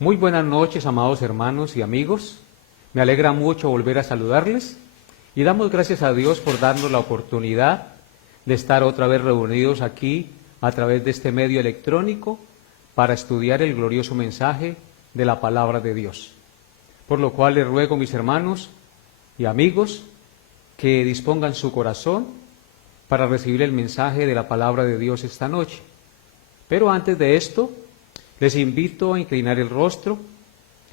Muy buenas noches, amados hermanos y amigos. Me alegra mucho volver a saludarles y damos gracias a Dios por darnos la oportunidad de estar otra vez reunidos aquí a través de este medio electrónico para estudiar el glorioso mensaje de la palabra de Dios. Por lo cual les ruego, mis hermanos y amigos, que dispongan su corazón para recibir el mensaje de la palabra de Dios esta noche. Pero antes de esto, les invito a inclinar el rostro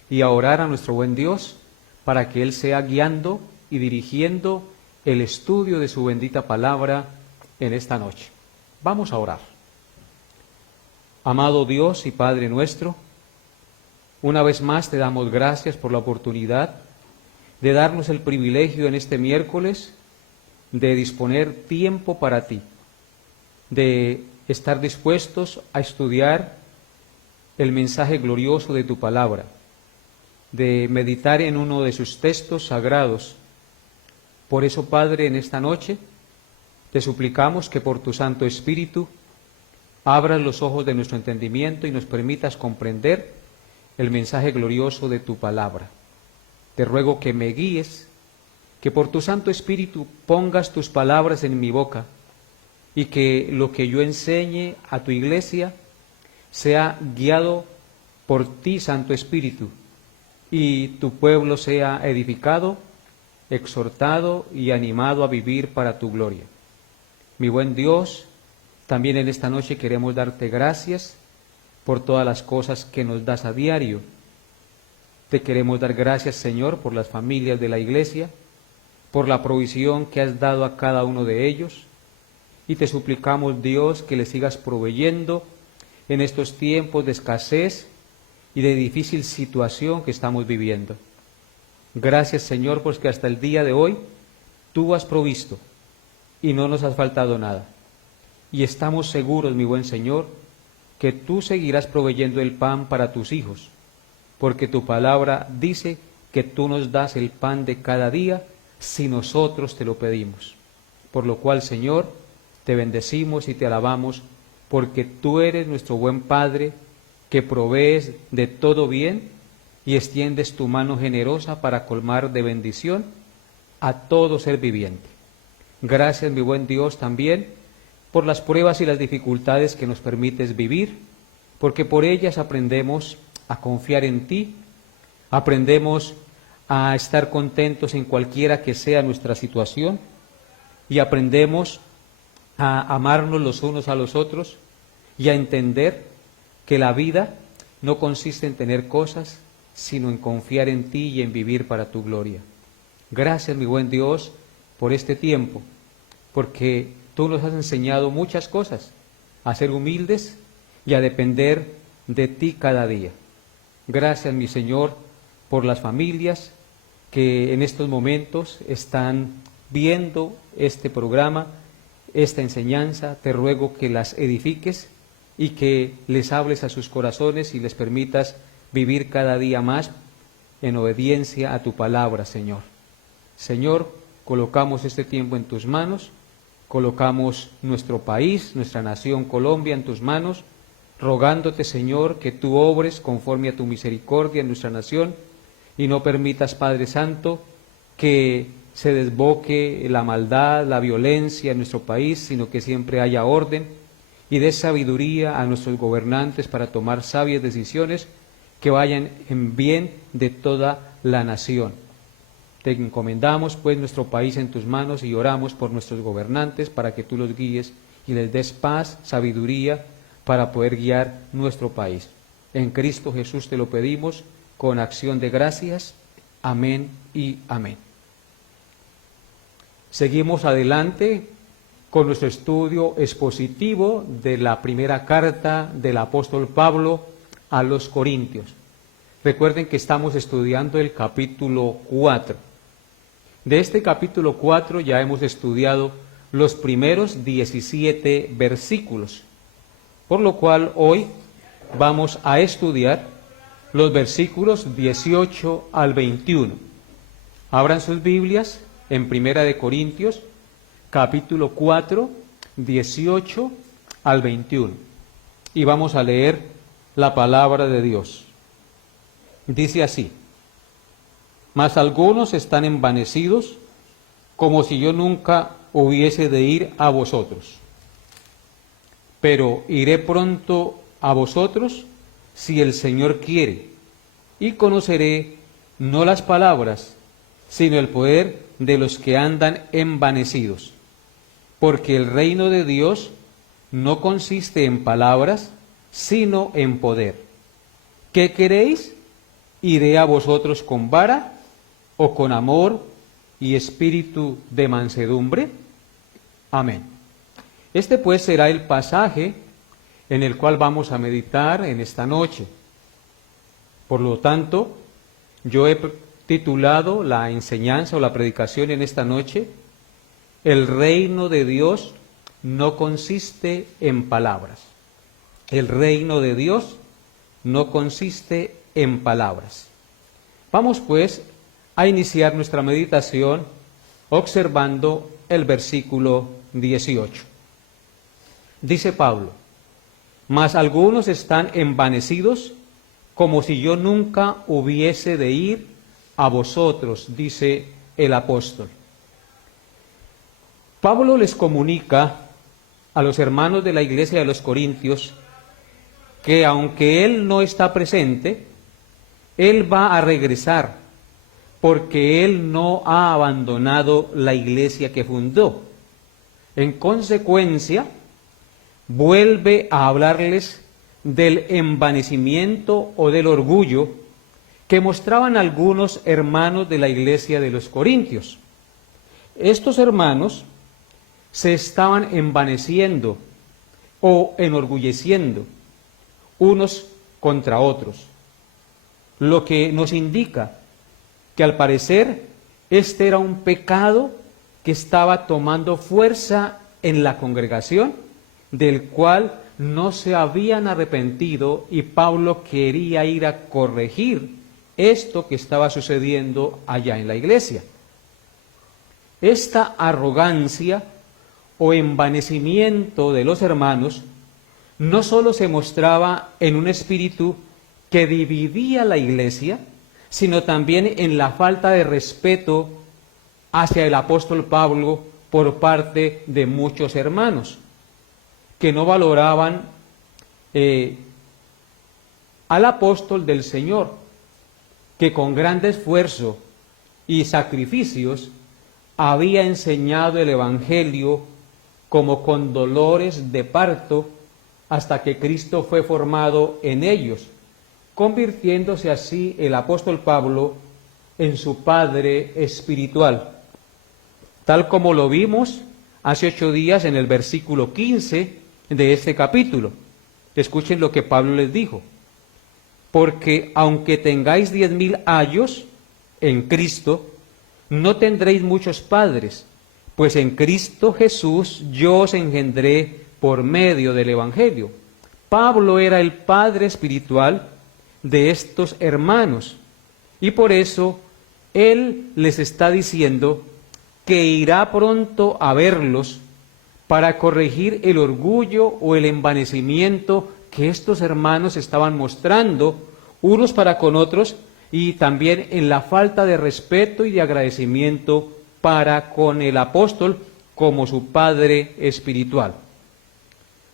y a orar a nuestro buen Dios para que Él sea guiando y dirigiendo el estudio de su bendita palabra en esta noche. Vamos a orar. Amado Dios y Padre nuestro, una vez más te damos gracias por la oportunidad de darnos el privilegio en este miércoles de disponer tiempo para ti, de estar dispuestos a estudiar el mensaje glorioso de tu palabra, de meditar en uno de sus textos sagrados. Por eso, Padre, en esta noche te suplicamos que por tu Santo Espíritu abras los ojos de nuestro entendimiento y nos permitas comprender el mensaje glorioso de tu palabra. Te ruego que me guíes, que por tu Santo Espíritu pongas tus palabras en mi boca y que lo que yo enseñe a tu iglesia sea guiado por ti, Santo Espíritu, y tu pueblo sea edificado, exhortado y animado a vivir para tu gloria. Mi buen Dios, también en esta noche queremos darte gracias por todas las cosas que nos das a diario. Te queremos dar gracias, Señor, por las familias de la iglesia, por la provisión que has dado a cada uno de ellos, y te suplicamos, Dios, que le sigas proveyendo en estos tiempos de escasez y de difícil situación que estamos viviendo. Gracias, Señor, porque hasta el día de hoy tú has provisto y no nos has faltado nada. Y estamos seguros, mi buen Señor, que tú seguirás proveyendo el pan para tus hijos, porque tu palabra dice que tú nos das el pan de cada día si nosotros te lo pedimos. Por lo cual, Señor, te bendecimos y te alabamos, porque tú eres nuestro buen Padre, que provees de todo bien y extiendes tu mano generosa para colmar de bendición a todo ser viviente. Gracias, mi buen Dios, también por las pruebas y las dificultades que nos permites vivir, porque por ellas aprendemos a confiar en ti, aprendemos a estar contentos en cualquiera que sea nuestra situación y aprendemos a amarnos los unos a los otros y a entender que la vida no consiste en tener cosas, sino en confiar en ti y en vivir para tu gloria. Gracias, mi buen Dios, por este tiempo, porque tú nos has enseñado muchas cosas, a ser humildes y a depender de ti cada día. Gracias, mi Señor, por las familias que en estos momentos están viendo este programa, esta enseñanza. Te ruego que las edifiques y que les hables a sus corazones y les permitas vivir cada día más en obediencia a tu palabra, Señor. Señor, colocamos este tiempo en tus manos, colocamos nuestro país, nuestra nación Colombia en tus manos, rogándote, Señor, que tú obres conforme a tu misericordia en nuestra nación y no permitas, Padre Santo, que se desboque la maldad, la violencia en nuestro país, sino que siempre haya orden y dé sabiduría a nuestros gobernantes para tomar sabias decisiones que vayan en bien de toda la nación. Te encomendamos pues nuestro país en tus manos y oramos por nuestros gobernantes para que tú los guíes y les des paz, sabiduría para poder guiar nuestro país. En Cristo Jesús te lo pedimos con acción de gracias. Amén y amén. Seguimos adelante con nuestro estudio expositivo de la primera carta del apóstol Pablo a los Corintios. Recuerden que estamos estudiando el capítulo 4. De este capítulo 4 ya hemos estudiado los primeros 17 versículos, por lo cual hoy vamos a estudiar los versículos 18 al 21. Abran sus Biblias en Primera de Corintios, capítulo 4, 18 al 21. Y vamos a leer la palabra de Dios. Dice así: mas algunos están envanecidos, como si yo nunca hubiese de ir a vosotros. Pero iré pronto a vosotros, si el Señor quiere, y conoceré no las palabras, sino el poder de los que andan envanecidos. Porque el reino de Dios no consiste en palabras, sino en poder. ¿Qué queréis? ¿Iré a vosotros con vara o con amor y espíritu de mansedumbre? Amén. Este pues será el pasaje en el cual vamos a meditar en esta noche. Por lo tanto, yo he titulado la enseñanza o la predicación en esta noche: el reino de Dios no consiste en palabras. El reino de Dios no consiste en palabras. Vamos pues a iniciar nuestra meditación observando el versículo 18. Dice Pablo: mas algunos están envanecidos, como si yo nunca hubiese de ir a vosotros, dice el apóstol. Pablo les comunica a los hermanos de la iglesia de los Corintios que aunque él no está presente, él va a regresar, porque él no ha abandonado la iglesia que fundó. En consecuencia, vuelve a hablarles del envanecimiento o del orgullo que mostraban algunos hermanos de la iglesia de los Corintios. Estos hermanos se estaban envaneciendo o enorgulleciendo unos contra otros, lo que nos indica que al parecer este era un pecado que estaba tomando fuerza en la congregación, del cual no se habían arrepentido, y Pablo quería ir a corregir esto que estaba sucediendo allá en la iglesia. Esta arrogancia o envanecimiento de los hermanos no solo se mostraba en un espíritu que dividía la iglesia, sino también en la falta de respeto hacia el apóstol Pablo por parte de muchos hermanos, que no valoraban al apóstol del Señor, que con gran esfuerzo y sacrificios había enseñado el Evangelio como con dolores de parto, hasta que Cristo fue formado en ellos, convirtiéndose así el apóstol Pablo en su padre espiritual, tal como lo vimos hace 8 días en el versículo 15 de este capítulo. Escuchen lo que Pablo les dijo: porque aunque tengáis 10.000 años en Cristo, no tendréis muchos padres, pues en Cristo Jesús yo os engendré por medio del Evangelio. Pablo era el padre espiritual de estos hermanos, y por eso él les está diciendo que irá pronto a verlos para corregir el orgullo o el envanecimiento que estos hermanos estaban mostrando unos para con otros, y también en la falta de respeto y de agradecimiento para con el apóstol como su padre espiritual.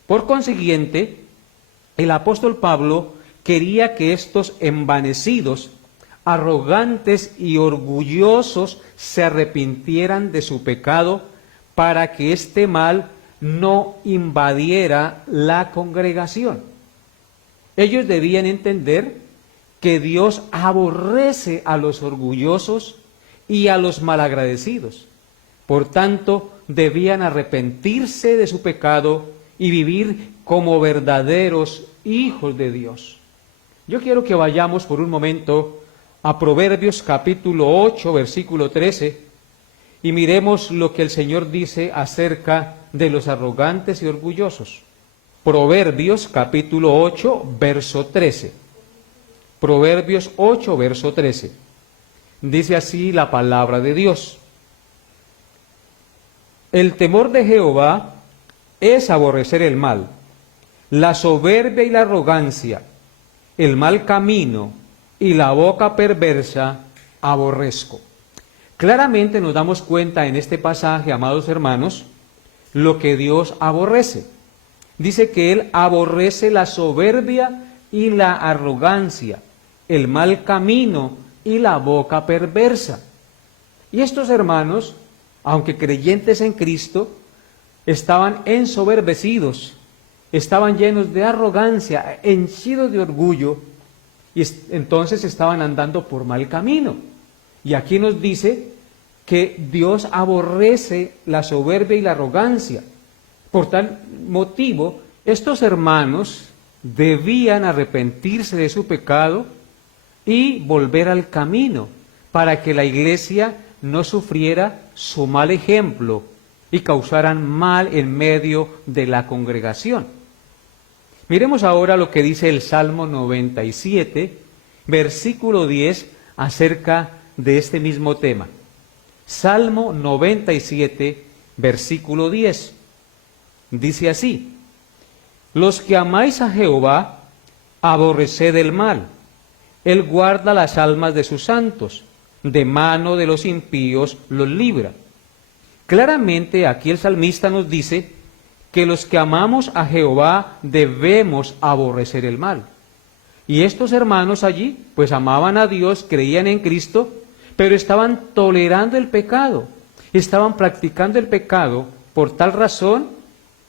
Por consiguiente, el apóstol Pablo quería que estos envanecidos, arrogantes y orgullosos se arrepintieran de su pecado, para que este mal no invadiera la congregación. Ellos debían entender que Dios aborrece a los orgullosos y a los malagradecidos. Por tanto, debían arrepentirse de su pecado y vivir como verdaderos hijos de Dios. Yo quiero que vayamos por un momento a Proverbios capítulo 8, versículo 13, y miremos lo que el Señor dice acerca de los arrogantes y orgullosos. Proverbios capítulo 8, verso 13. Proverbios 8, verso 13. Dice así la palabra de Dios: el temor de Jehová es aborrecer el mal, la soberbia y la arrogancia, el mal camino y la boca perversa aborrezco. Claramente nos damos cuenta en este pasaje, amados hermanos, lo que Dios aborrece. Dice que Él aborrece la soberbia y la arrogancia, el mal camino y la boca perversa. Y estos hermanos, aunque creyentes en Cristo, estaban ensoberbecidos, estaban llenos de arrogancia, henchidos de orgullo, y entonces estaban andando por mal camino. Y aquí nos dice que Dios aborrece la soberbia y la arrogancia. Por tal motivo, estos hermanos debían arrepentirse de su pecado y volver al camino, para que la iglesia no sufriera su mal ejemplo y causaran mal en medio de la congregación. Miremos ahora lo que dice el Salmo 97, versículo 10, acerca de este mismo tema. Salmo 97, versículo 10. Dice así: los que amáis a Jehová, aborreced el mal. Él guarda las almas de sus santos, de mano de los impíos los libra. Claramente aquí el salmista nos dice que los que amamos a Jehová debemos aborrecer el mal. Y estos hermanos allí, pues amaban a Dios, creían en Cristo, pero estaban tolerando el pecado, estaban practicando el pecado. Por tal razón,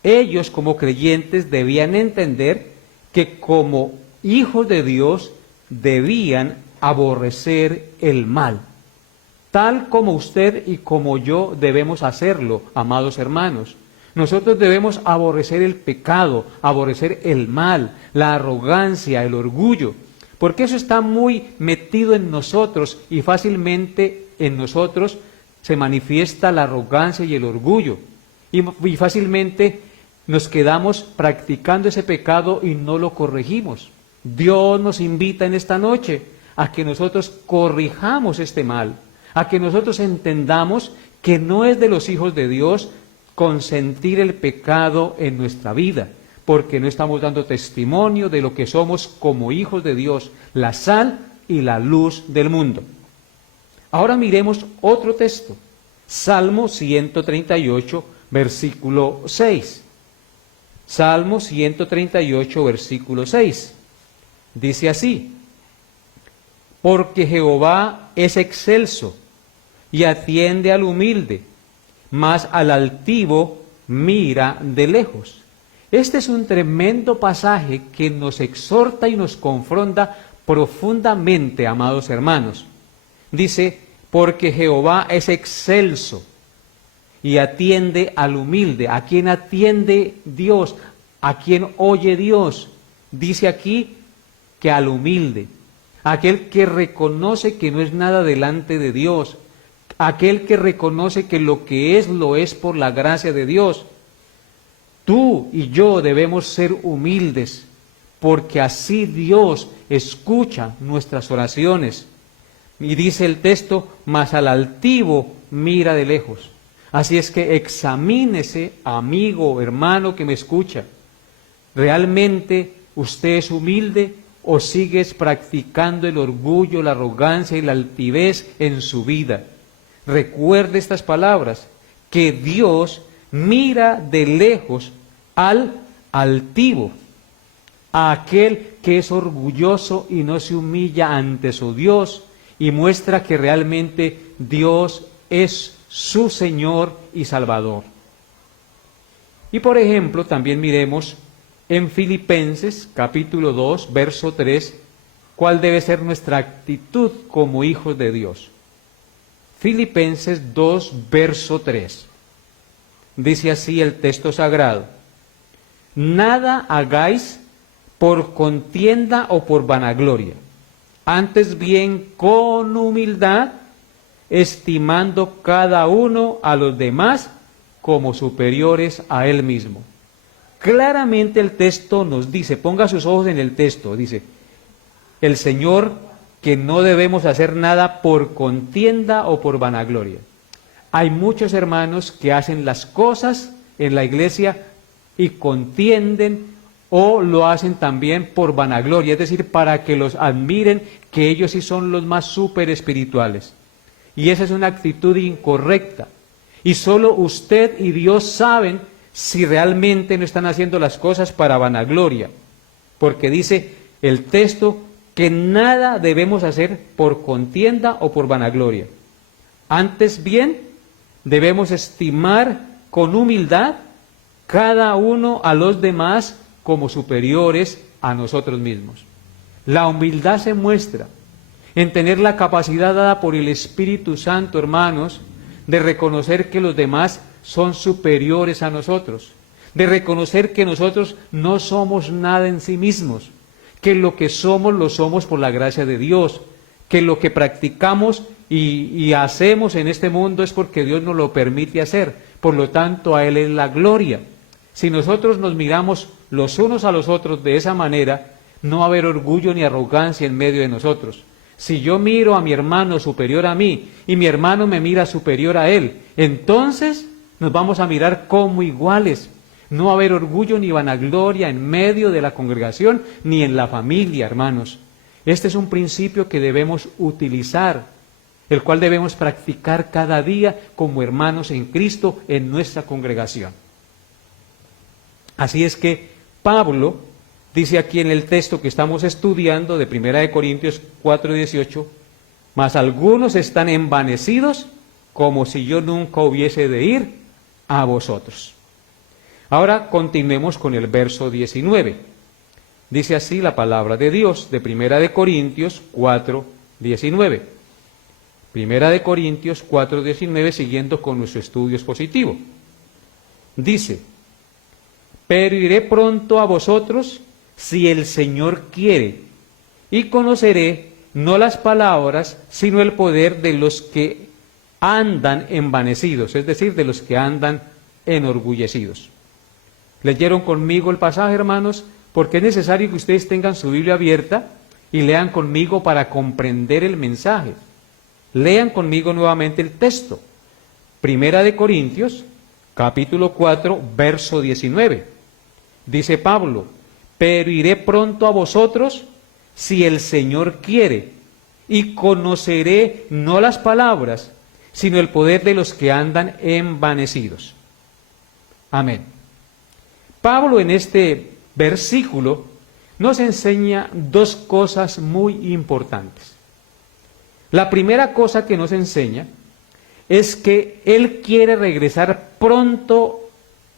ellos como creyentes debían entender que como hijos de Dios debían aborrecer el mal, tal como usted y como yo debemos hacerlo, amados hermanos. Nosotros debemos aborrecer el pecado, aborrecer el mal, la arrogancia, el orgullo, porque eso está muy metido en nosotros y fácilmente en nosotros se manifiesta la arrogancia y el orgullo, y fácilmente nos quedamos practicando ese pecado y no lo corregimos. Dios nos invita en esta noche a que nosotros corrijamos este mal, a que nosotros entendamos que no es de los hijos de Dios consentir el pecado en nuestra vida, porque no estamos dando testimonio de lo que somos como hijos de Dios, la sal y la luz del mundo. Ahora miremos otro texto, Salmo 138, versículo 6. Salmo 138, versículo 6. Dice así: porque Jehová es excelso y atiende al humilde, mas al altivo mira de lejos. Este es un tremendo pasaje que nos exhorta y nos confronta profundamente, amados hermanos. Dice, porque Jehová es excelso y atiende al humilde. ¿A quién atiende Dios? ¿A quién oye Dios? Dice aquí que al humilde, aquel que reconoce que no es nada delante de Dios, aquel que reconoce que lo que es, lo es por la gracia de Dios. Tú y yo debemos ser humildes, porque así Dios escucha nuestras oraciones. Y dice el texto, mas al altivo mira de lejos. Así es que examínese, amigo, hermano que me escucha. ¿Realmente usted es humilde o sigues practicando el orgullo, la arrogancia y la altivez en su vida? Recuerde estas palabras, que Dios mira de lejos al altivo, a aquel que es orgulloso y no se humilla ante su Dios y muestra que realmente Dios es su Señor y Salvador. Y por ejemplo, también miremos en Filipenses capítulo 2, verso 3, cuál debe ser nuestra actitud como hijos de Dios. Filipenses 2, verso 3. Dice así el texto sagrado: nada hagáis por contienda o por vanagloria, antes bien con humildad, estimando cada uno a los demás como superiores a él mismo. Claramente el texto nos dice, ponga sus ojos en el texto, dice el Señor que no debemos hacer nada por contienda o por vanagloria. Hay muchos hermanos que hacen las cosas en la iglesia y contienden o lo hacen también por vanagloria, es decir, para que los admiren, que ellos sí son los más súper espirituales. Y esa es una actitud incorrecta. Y solo usted y Dios saben si realmente no están haciendo las cosas para vanagloria. Porque dice el texto que nada debemos hacer por contienda o por vanagloria. Antes bien, debemos estimar con humildad cada uno a los demás como superiores a nosotros mismos. La humildad se muestra en tener la capacidad dada por el Espíritu Santo, hermanos, de reconocer que los demás son superiores a nosotros, de reconocer que nosotros no somos nada en sí mismos, que lo que somos lo somos por la gracia de Dios, que lo que practicamos y hacemos en este mundo es porque Dios nos lo permite hacer, por lo tanto a Él es la gloria. Si nosotros nos miramos los unos a los otros de esa manera, no va a haber orgullo ni arrogancia en medio de nosotros. Si yo miro a mi hermano superior a mí y mi hermano me mira superior a él, entonces nos vamos a mirar como iguales. No va a haber orgullo ni vanagloria en medio de la congregación ni en la familia, hermanos. Este es un principio que debemos utilizar, el cual debemos practicar cada día como hermanos en Cristo en nuestra congregación. Así es que Pablo dice aquí en el texto que estamos estudiando de 1 Corintios 4:18, mas algunos están envanecidos como si yo nunca hubiese de ir a vosotros. Ahora continuemos con el verso 19. Dice así la palabra de Dios de 1 Corintios 4:19. 1 Corintios 4:19, siguiendo con nuestro estudio expositivo. Dice: pero iré pronto a vosotros si el Señor quiere, y conoceré no las palabras, sino el poder de los que andan envanecidos, es decir, de los que andan enorgullecidos. ¿Leyeron conmigo el pasaje, hermanos? Porque es necesario que ustedes tengan su Biblia abierta y lean conmigo para comprender el mensaje. Lean conmigo nuevamente el texto. 1 Corintios, capítulo 4, verso 19. Dice Pablo: pero iré pronto a vosotros si el Señor quiere, y conoceré no las palabras, sino el poder de los que andan envanecidos. Amén. Pablo en este versículo nos enseña dos cosas muy importantes. La primera cosa que nos enseña es que él quiere regresar pronto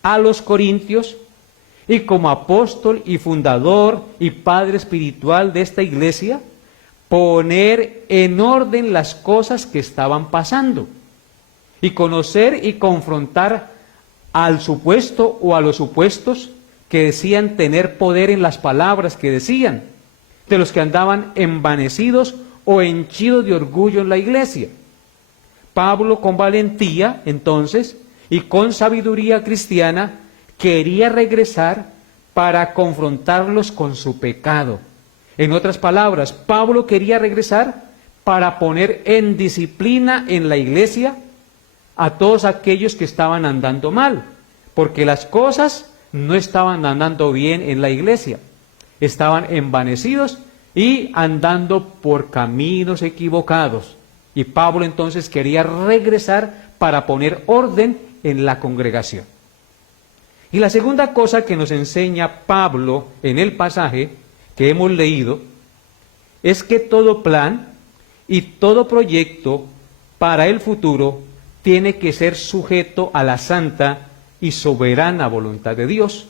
a los corintios y como apóstol y fundador y padre espiritual de esta iglesia, poner en orden las cosas que estaban pasando y conocer y confrontar al supuesto o a los supuestos que decían tener poder en las palabras que decían, de los que andaban envanecidos o henchidos de orgullo en la iglesia. Pablo, con valentía, entonces, y con sabiduría cristiana, quería regresar para confrontarlos con su pecado. En otras palabras, Pablo quería regresar para poner en disciplina en la iglesia a todos aquellos que estaban andando mal, porque las cosas no estaban andando bien en la iglesia, estaban envanecidos y andando por caminos equivocados. Y Pablo entonces quería regresar para poner orden en la congregación. Y la segunda cosa que nos enseña Pablo en el pasaje que hemos leído es que todo plan y todo proyecto para el futuro tiene que ser sujeto a la santa y soberana voluntad de Dios.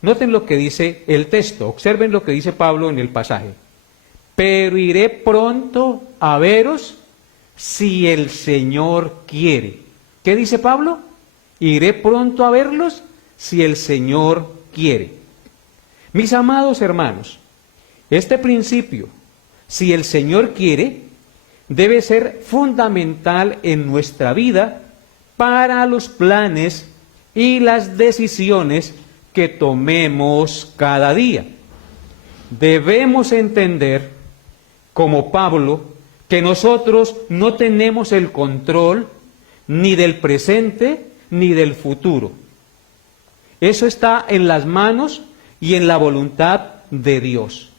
Noten lo que dice el texto, observen lo que dice Pablo en el pasaje. Pero iré pronto a veros si el Señor quiere. ¿Qué dice Pablo? Iré pronto a verlos si el Señor quiere. Mis amados hermanos, este principio, si el Señor quiere, debe ser fundamental en nuestra vida para los planes y las decisiones que tomemos cada día. Debemos entender, como Pablo, que nosotros no tenemos el control ni del presente ni del futuro. Eso está en las manos y en la voluntad de Dios.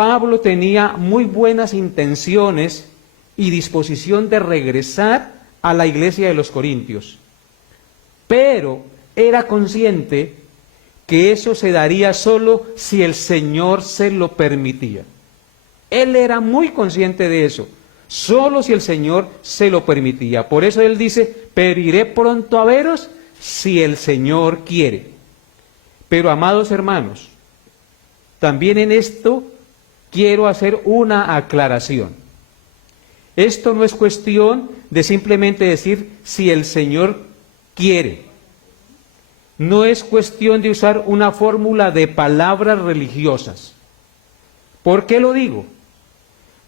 Pablo tenía muy buenas intenciones y disposición de regresar a la iglesia de los Corintios, pero era consciente que eso se daría solo si el Señor se lo permitía. Él era muy consciente de eso, solo si el Señor se lo permitía. Por eso él dice, pero iré pronto a veros si el Señor quiere. Pero amados hermanos, también en esto quiero hacer una aclaración. Esto no es cuestión de simplemente decir si el Señor quiere. No es cuestión de usar una fórmula de palabras religiosas. ¿Por qué lo digo?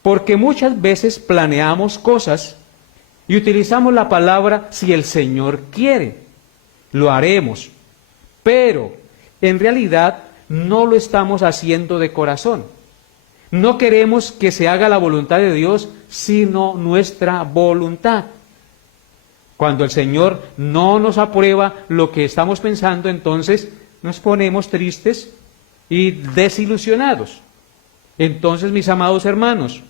Porque muchas veces planeamos cosas y utilizamos la palabra si el Señor quiere. Lo haremos, pero en realidad no lo estamos haciendo de corazón. No queremos que se haga la voluntad de Dios, sino nuestra voluntad. Cuando el Señor no nos aprueba lo que estamos pensando, entonces nos ponemos tristes y desilusionados. Entonces, mis amados hermanos,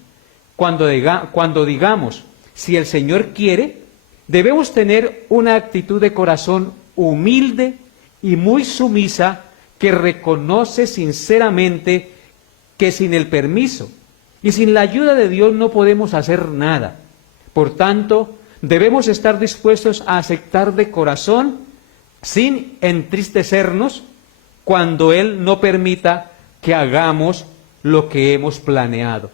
cuando digamos, si el Señor quiere, debemos tener una actitud de corazón humilde y muy sumisa que reconoce sinceramente que sin el permiso y sin la ayuda de Dios no podemos hacer nada. Por tanto, debemos estar dispuestos a aceptar de corazón, sin entristecernos, cuando Él no permita que hagamos lo que hemos planeado.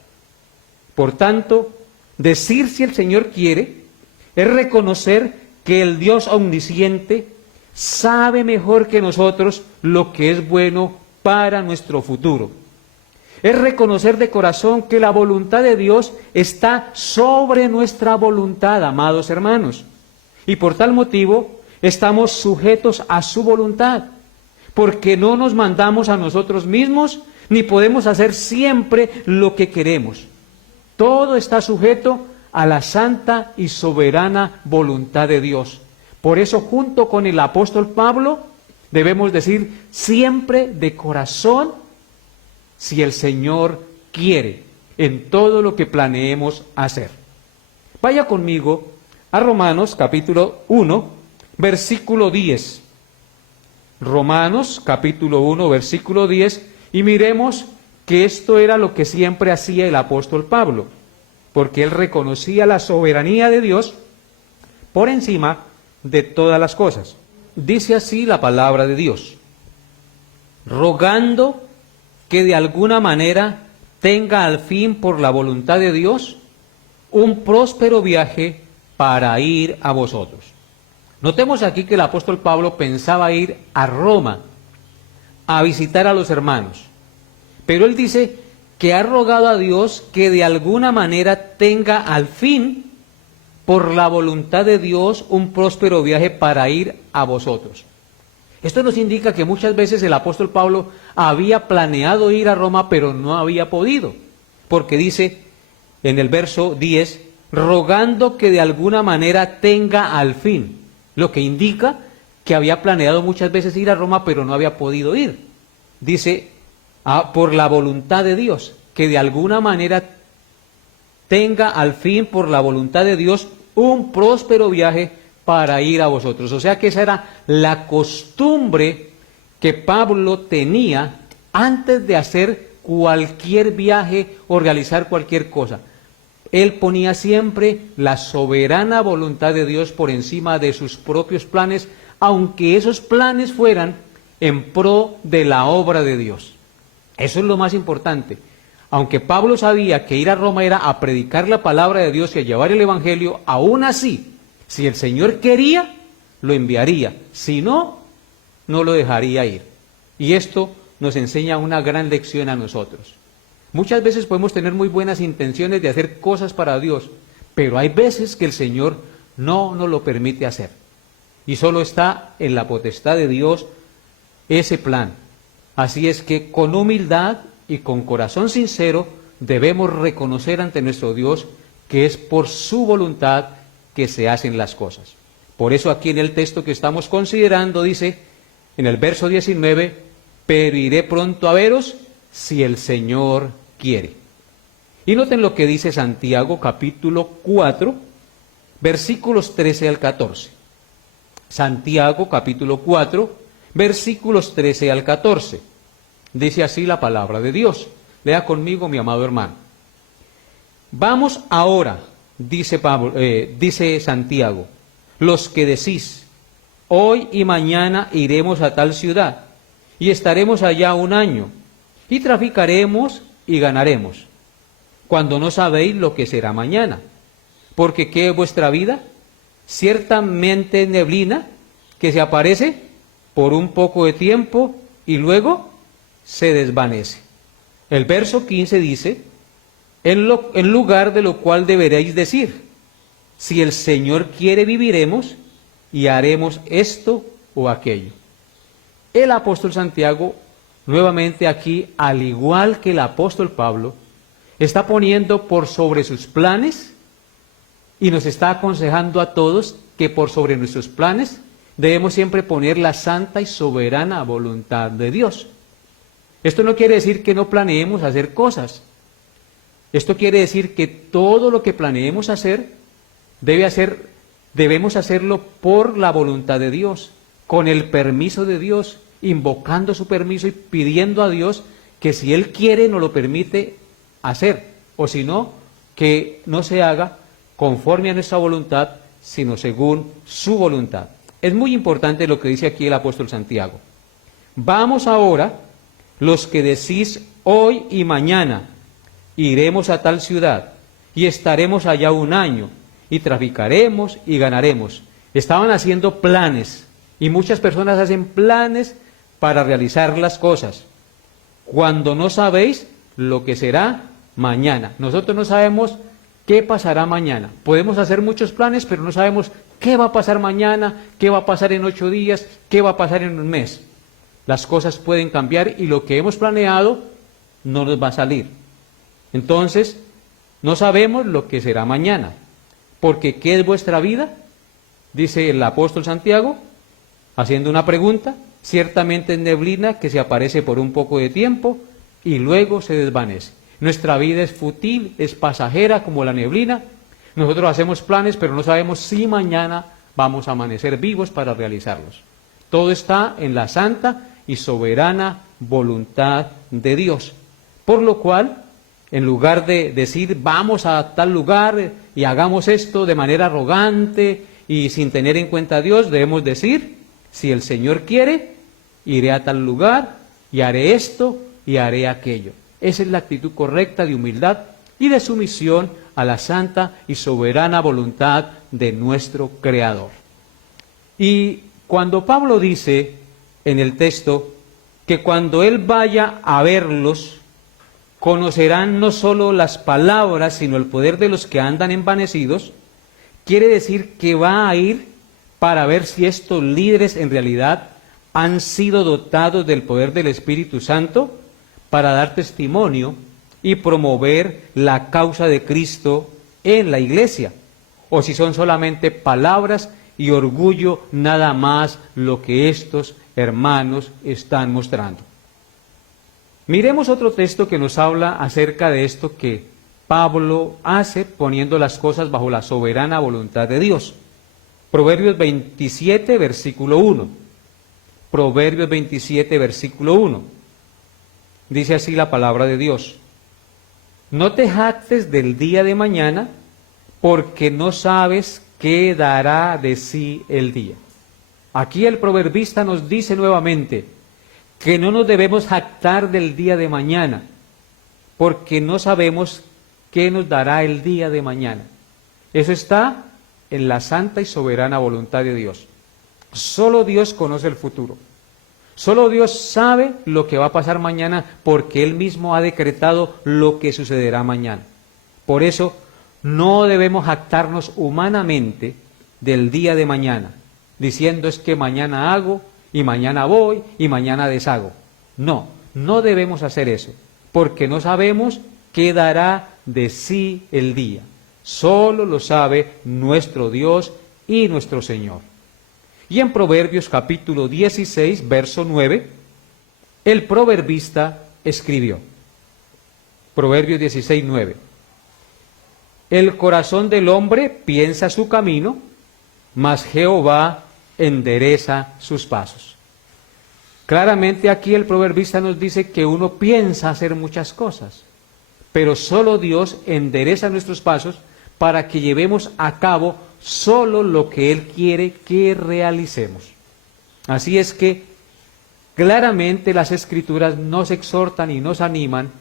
Por tanto, decir si el Señor quiere es reconocer que el Dios omnisciente sabe mejor que nosotros lo que es bueno para nuestro futuro. Es reconocer de corazón que la voluntad de Dios está sobre nuestra voluntad, amados hermanos. Y por tal motivo estamos sujetos a su voluntad, porque no nos mandamos a nosotros mismos, ni podemos hacer siempre lo que queremos. Todo está sujeto a la santa y soberana voluntad de Dios. Por eso, junto con el apóstol Pablo, debemos decir siempre de corazón, si el Señor quiere, en todo lo que planeemos hacer. Vaya conmigo a Romanos capítulo 1, versículo 10. Romanos capítulo 1, versículo 10, y miremos que esto era lo que siempre hacía el apóstol Pablo, porque él reconocía la soberanía de Dios por encima de todas las cosas. Dice así la palabra de Dios: rogando que de alguna manera tenga al fin, por la voluntad de Dios, un próspero viaje para ir a vosotros. Notemos aquí que el apóstol Pablo pensaba ir a Roma a visitar a los hermanos, pero él dice que ha rogado a Dios que de alguna manera tenga al fin, por la voluntad de Dios, un próspero viaje para ir a vosotros. Esto nos indica que muchas veces el apóstol Pablo había planeado ir a Roma, pero no había podido, porque dice en el verso 10, rogando que de alguna manera tenga al fin, lo que indica que había planeado muchas veces ir a Roma, pero no había podido ir. Dice, por la voluntad de Dios, que de alguna manera tenga al fin, por la voluntad de Dios, un próspero viaje para ir a vosotros. O sea que esa era la costumbre que Pablo tenía antes de hacer cualquier viaje o realizar cualquier cosa. Él ponía siempre la soberana voluntad de Dios por encima de sus propios planes, aunque esos planes fueran en pro de la obra de Dios. Eso es lo más importante. Aunque Pablo sabía que ir a Roma era a predicar la palabra de Dios y a llevar el evangelio, aún así, si el Señor quería, lo enviaría. Si no, no lo dejaría ir. Y esto nos enseña una gran lección a nosotros. Muchas veces podemos tener muy buenas intenciones de hacer cosas para Dios, pero hay veces que el Señor no nos lo permite hacer. Y solo está en la potestad de Dios ese plan. Así es que con humildad y con corazón sincero debemos reconocer ante nuestro Dios que es por su voluntad que se hacen las cosas. Por eso aquí en el texto que estamos considerando dice, en el verso 19, pero iré pronto a veros si el Señor quiere. Y noten lo que dice Santiago capítulo 4, versículos 13 al 14. Santiago capítulo 4, versículos 13 al 14. Dice así la palabra de Dios. Lea conmigo, mi amado hermano. Vamos ahora, dice Santiago, los que decís, hoy y mañana iremos a tal ciudad, y estaremos allá un año, y traficaremos y ganaremos, cuando no sabéis lo que será mañana. Porque ¿qué es vuestra vida? Ciertamente neblina que se aparece por un poco de tiempo y luego se desvanece. El verso 15 dice, en lugar de lo cual deberéis decir, si el Señor quiere viviremos y haremos esto o aquello. El apóstol Santiago, nuevamente aquí, al igual que el apóstol Pablo, está poniendo por sobre sus planes y nos está aconsejando a todos que por sobre nuestros planes debemos siempre poner la santa y soberana voluntad de Dios. Esto no quiere decir que no planeemos hacer cosas. Esto quiere decir que todo lo que planeemos hacer, debemos hacerlo por la voluntad de Dios, con el permiso de Dios, invocando su permiso y pidiendo a Dios que si Él quiere nos lo permite hacer, o si no, que no se haga conforme a nuestra voluntad, sino según su voluntad. Es muy importante lo que dice aquí el apóstol Santiago. Vamos ahora, los que decís hoy y mañana, iremos a tal ciudad, y estaremos allá un año, y traficaremos y ganaremos. Estaban haciendo planes, y muchas personas hacen planes para realizar las cosas, cuando no sabéis lo que será mañana. Nosotros no sabemos qué pasará mañana. Podemos hacer muchos planes, pero no sabemos qué va a pasar mañana, qué va a pasar en 8 días, qué va a pasar en un mes. Las cosas pueden cambiar y lo que hemos planeado no nos va a salir. Entonces, no sabemos lo que será mañana. Porque ¿qué es vuestra vida? Dice el apóstol Santiago, haciendo una pregunta. Ciertamente es neblina que se aparece por un poco de tiempo y luego se desvanece. Nuestra vida es fútil, es pasajera como la neblina. Nosotros hacemos planes, pero no sabemos si mañana vamos a amanecer vivos para realizarlos. Todo está en la santa y soberana voluntad de Dios. Por lo cual, en lugar de decir vamos a tal lugar y hagamos esto de manera arrogante y sin tener en cuenta a Dios, debemos decir, si el Señor quiere, iré a tal lugar y haré esto y haré aquello. Esa es la actitud correcta de humildad y de sumisión a la santa y soberana voluntad de nuestro Creador. Y cuando Pablo dice en el texto que cuando él vaya a verlos, conocerán no solo las palabras, sino el poder de los que andan envanecidos, quiere decir que va a ir para ver si estos líderes en realidad han sido dotados del poder del Espíritu Santo para dar testimonio y promover la causa de Cristo en la iglesia, o si son solamente palabras y orgullo nada más lo que estos hermanos están mostrando. Miremos otro texto que nos habla acerca de esto que Pablo hace poniendo las cosas bajo la soberana voluntad de Dios. Proverbios 27, versículo 1. Proverbios 27, versículo 1. Dice así la palabra de Dios. No te jactes del día de mañana, porque no sabes qué dará de sí el día. Aquí el proverbista nos dice nuevamente que no nos debemos jactar del día de mañana, porque no sabemos qué nos dará el día de mañana. Eso está en la santa y soberana voluntad de Dios. Solo Dios conoce el futuro. Solo Dios sabe lo que va a pasar mañana porque Él mismo ha decretado lo que sucederá mañana. Por eso no debemos jactarnos humanamente del día de mañana, diciendo es que mañana hago y mañana voy y mañana deshago. No, no debemos hacer eso, porque no sabemos qué dará de sí el día. Solo lo sabe nuestro Dios y nuestro Señor. Y en Proverbios capítulo 16, verso 9, el proverbista escribió: Proverbios 16:9. El corazón del hombre piensa su camino, mas Jehová endereza sus pasos. Claramente aquí el proverbista nos dice que uno piensa hacer muchas cosas, pero solo Dios endereza nuestros pasos para que llevemos a cabo solo lo que Él quiere que realicemos. Así es que claramente las Escrituras nos exhortan y nos animan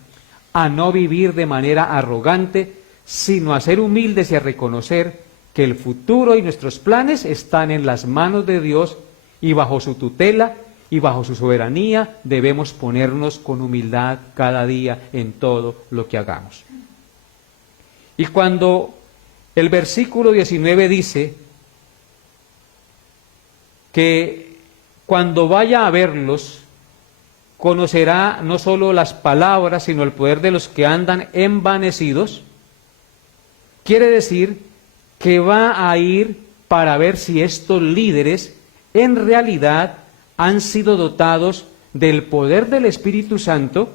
a no vivir de manera arrogante, sino a ser humildes y a reconocer que el futuro y nuestros planes están en las manos de Dios y bajo su tutela y bajo su soberanía debemos ponernos con humildad cada día en todo lo que hagamos. Y cuando el versículo 19 dice que cuando vaya a verlos, conocerá no solo las palabras, sino el poder de los que andan envanecidos, quiere decir que va a ir para ver si estos líderes en realidad han sido dotados del poder del Espíritu Santo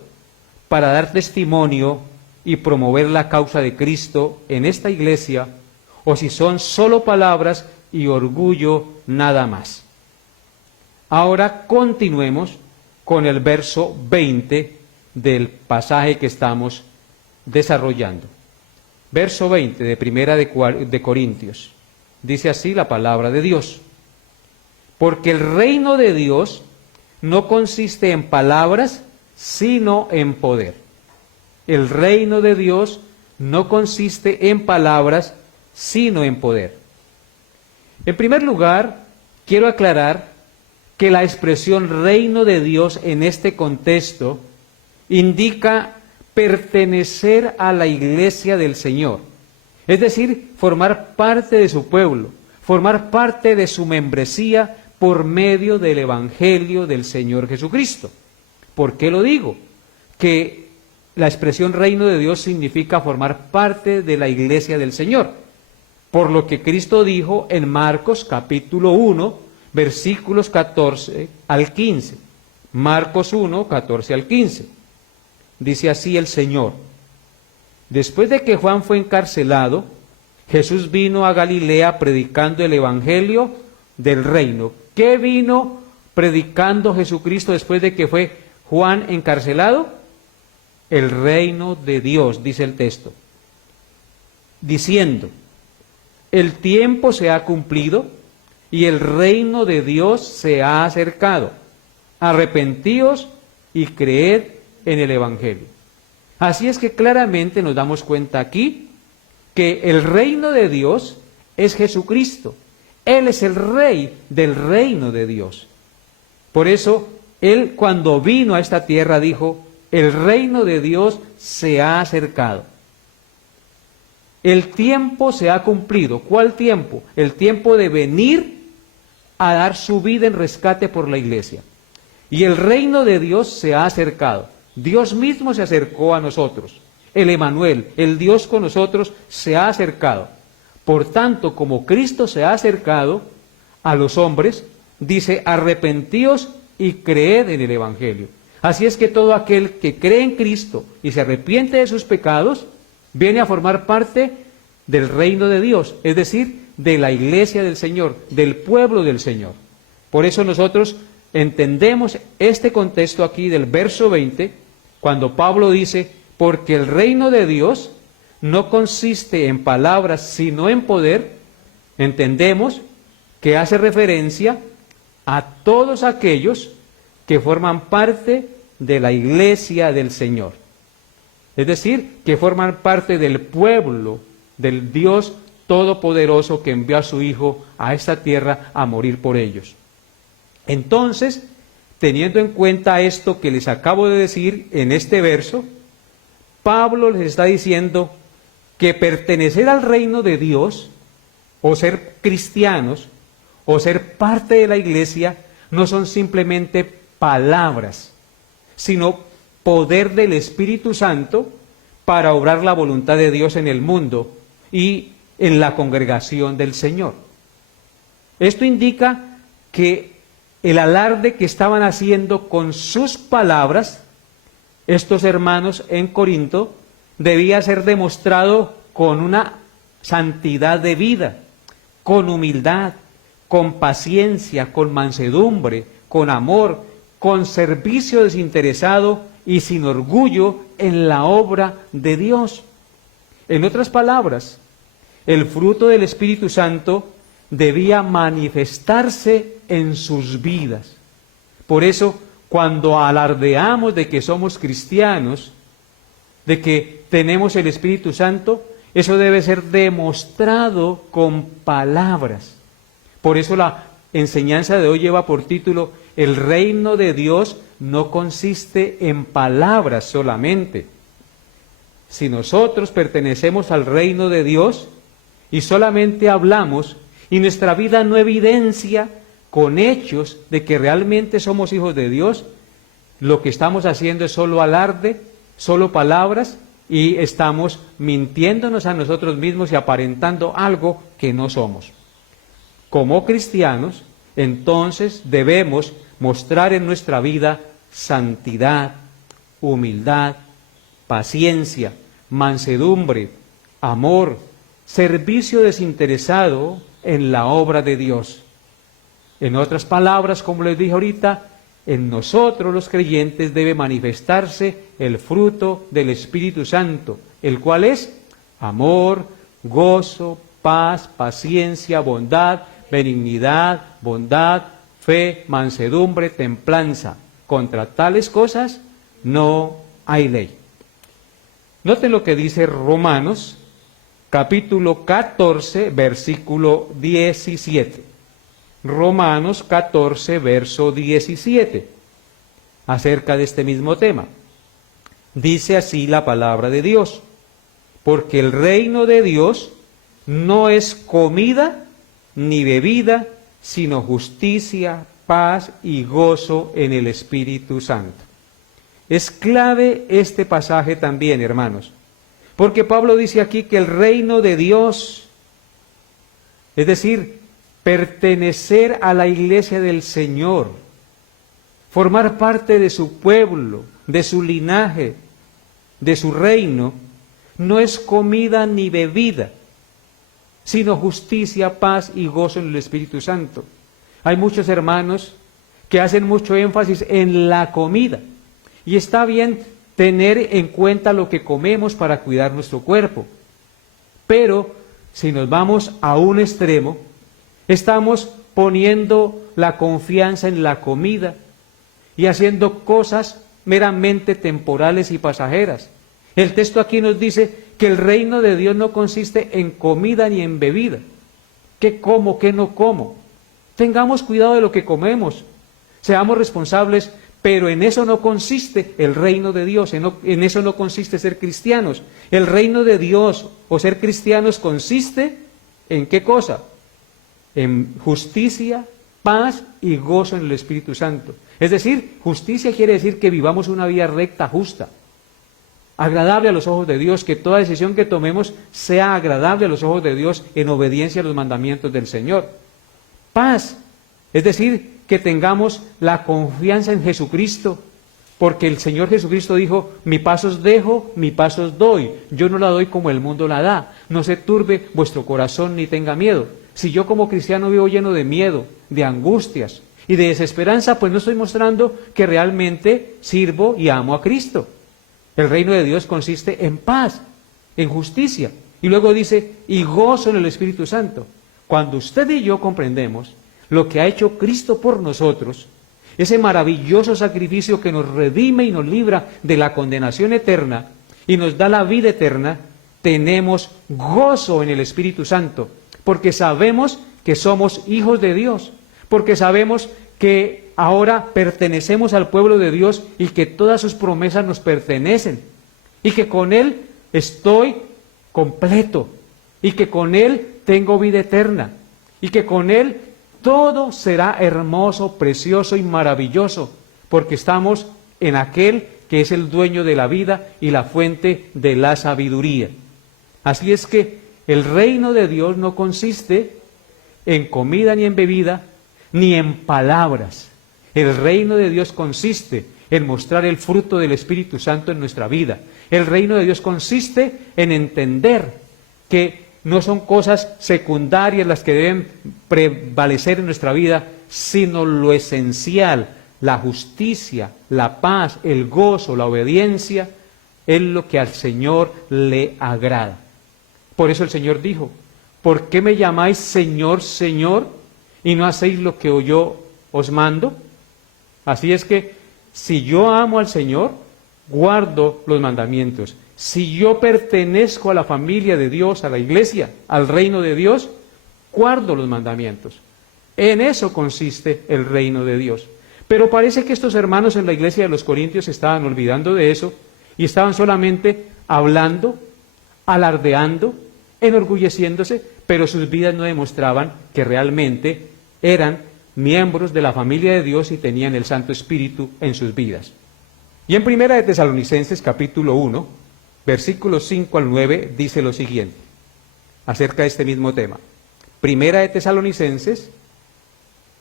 para dar testimonio y promover la causa de Cristo en esta iglesia, o si son solo palabras y orgullo nada más. Ahora continuemos con el verso 20 del pasaje que estamos desarrollando. Verso 20 de Primera de Corintios. Dice así la palabra de Dios. Porque el reino de Dios no consiste en palabras, sino en poder. El reino de Dios no consiste en palabras, sino en poder. En primer lugar, quiero aclarar que la expresión reino de Dios en este contexto indica pertenecer a la iglesia del Señor, es decir, formar parte de su pueblo, formar parte de su membresía por medio del Evangelio del Señor Jesucristo. ¿Por qué lo digo? Que la expresión reino de Dios significa formar parte de la iglesia del Señor, por lo que Cristo dijo en Marcos capítulo 1, versículos 14 al 15. Marcos 1, 14 al 15. Dice así el Señor: después de que Juan fue encarcelado, Jesús vino a Galilea predicando el Evangelio del reino. ¿Qué vino predicando Jesucristo después de que fue Juan encarcelado? El reino de Dios, dice el texto, diciendo: el tiempo se ha cumplido y el reino de Dios se ha acercado. Arrepentíos y creed en el Evangelio. Así es que claramente nos damos cuenta aquí que el reino de Dios es Jesucristo. Él es el rey del reino de Dios. Por eso, Él cuando vino a esta tierra dijo: el reino de Dios se ha acercado. El tiempo se ha cumplido. ¿Cuál tiempo? El tiempo de venir a dar su vida en rescate por la iglesia. Y el reino de Dios se ha acercado. Dios mismo se acercó a nosotros. El Emanuel, el Dios con nosotros, se ha acercado. Por tanto, como Cristo se ha acercado a los hombres, dice: arrepentíos y creed en el Evangelio. Así es que todo aquel que cree en Cristo y se arrepiente de sus pecados, viene a formar parte del reino de Dios, es decir, de la iglesia del Señor, del pueblo del Señor. Por eso nosotros entendemos este contexto aquí del verso 20, cuando Pablo dice: porque el reino de Dios no consiste en palabras, sino en poder. Entendemos que hace referencia a todos aquellos que forman parte de la iglesia del Señor. Es decir, que forman parte del pueblo del Dios Todopoderoso que envió a su Hijo a esta tierra a morir por ellos. Entonces, teniendo en cuenta esto que les acabo de decir en este verso, Pablo les está diciendo que pertenecer al reino de Dios, o ser cristianos, o ser parte de la iglesia, no son simplemente palabras, sino poder del Espíritu Santo para obrar la voluntad de Dios en el mundo y en la congregación del Señor. Esto indica que el alarde que estaban haciendo con sus palabras estos hermanos en Corinto debía ser demostrado con una santidad de vida, con humildad, con paciencia, con mansedumbre, con amor, con servicio desinteresado y sin orgullo en la obra de Dios. En otras palabras, el fruto del Espíritu Santo debía manifestarse en sus vidas. Por eso, cuando alardeamos de que somos cristianos, de que tenemos el Espíritu Santo, eso debe ser demostrado con palabras. Por eso la enseñanza de hoy lleva por título: el reino de Dios no consiste en palabras solamente. Si nosotros pertenecemos al reino de Dios y solamente hablamos y nuestra vida no evidencia con hechos de que realmente somos hijos de Dios, lo que estamos haciendo es solo alarde, solo palabras, y estamos mintiéndonos a nosotros mismos y aparentando algo que no somos. Como cristianos, entonces debemos mostrar en nuestra vida santidad, humildad, paciencia, mansedumbre, amor, servicio desinteresado en la obra de Dios. En otras palabras, como les dije ahorita, en nosotros los creyentes debe manifestarse el fruto del Espíritu Santo, el cual es amor, gozo, paz, paciencia, bondad, benignidad, bondad, fe, mansedumbre, templanza. Contra tales cosas no hay ley. Noten lo que dice Romanos, capítulo 14, versículo 17. Romanos 14, verso 17, acerca de este mismo tema. Dice así la palabra de Dios: porque el reino de Dios no es comida ni bebida, sino justicia, paz y gozo en el Espíritu Santo. Es clave este pasaje también, hermanos, porque Pablo dice aquí que el reino de Dios, es decir, pertenecer a la iglesia del Señor, formar parte de su pueblo, de su linaje, de su reino, no es comida ni bebida, sino justicia, paz y gozo en el Espíritu Santo. Hay muchos hermanos que hacen mucho énfasis en la comida, y está bien tener en cuenta lo que comemos para cuidar nuestro cuerpo, pero si nos vamos a un extremo, estamos poniendo la confianza en la comida y haciendo cosas meramente temporales y pasajeras. El texto aquí nos dice que el reino de Dios no consiste en comida ni en bebida. ¿Qué como, qué no como? Tengamos cuidado de lo que comemos, seamos responsables, pero en eso no consiste el reino de Dios, en eso no consiste ser cristianos. El reino de Dios o ser cristianos consiste ¿en qué cosa? En justicia, paz y gozo en el Espíritu Santo. Es decir, justicia quiere decir que vivamos una vida recta, justa, agradable a los ojos de Dios, que toda decisión que tomemos sea agradable a los ojos de Dios en obediencia a los mandamientos del Señor. Paz, es decir, que tengamos la confianza en Jesucristo, porque el Señor Jesucristo dijo: mi paz os dejo, mi paz os doy, yo no la doy como el mundo la da, no se turbe vuestro corazón ni tenga miedo. Si yo como cristiano vivo lleno de miedo, de angustias y de desesperanza, pues no estoy mostrando que realmente sirvo y amo a Cristo. El reino de Dios consiste en paz, en justicia, y luego dice, y gozo en el Espíritu Santo. Cuando usted y yo comprendemos lo que ha hecho Cristo por nosotros, ese maravilloso sacrificio que nos redime y nos libra de la condenación eterna y nos da la vida eterna, tenemos gozo en el Espíritu Santo, porque sabemos que somos hijos de Dios, porque sabemos que ahora pertenecemos al pueblo de Dios y que todas sus promesas nos pertenecen, y que con Él estoy completo, y que con Él tengo vida eterna, y que con Él todo será hermoso, precioso y maravilloso, porque estamos en aquel que es el dueño de la vida y la fuente de la sabiduría. Así es que el reino de Dios no consiste en comida ni en bebida, ni en palabras. El reino de Dios consiste en mostrar el fruto del Espíritu Santo en nuestra vida. El reino de Dios consiste en entender que no son cosas secundarias las que deben prevalecer en nuestra vida, sino lo esencial, la justicia, la paz, el gozo, la obediencia, es lo que al Señor le agrada. Por eso el Señor dijo, ¿por qué me llamáis Señor, Señor, y no hacéis lo que yo os mando? Así es que, si yo amo al Señor, guardo los mandamientos. Si yo pertenezco a la familia de Dios, a la iglesia, al reino de Dios, guardo los mandamientos. En eso consiste el reino de Dios. Pero parece que estos hermanos en la iglesia de los Corintios estaban olvidando de eso y estaban solamente hablando, alardeando, enorgulleciéndose, pero sus vidas no demostraban que realmente eran miembros de la familia de Dios y tenían el Santo Espíritu en sus vidas. Y en Primera de Tesalonicenses capítulo 1, versículos 5 al 9, dice lo siguiente, acerca de este mismo tema. Primera de Tesalonicenses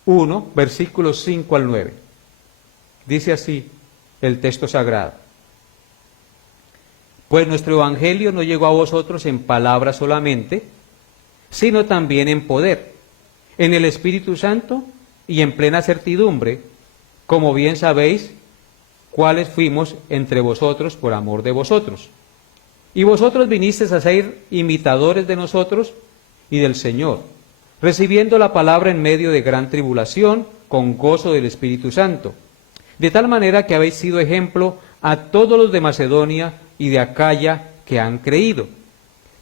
1, versículos 5 al 9. Dice así el texto sagrado. Pues nuestro evangelio no llegó a vosotros en palabra solamente, sino también en poder, en el Espíritu Santo y en plena certidumbre, como bien sabéis, cuáles fuimos entre vosotros por amor de vosotros. Y vosotros vinisteis a ser imitadores de nosotros y del Señor, recibiendo la palabra en medio de gran tribulación, con gozo del Espíritu Santo, de tal manera que habéis sido ejemplo a todos los de Macedonia y de Acaya que han creído,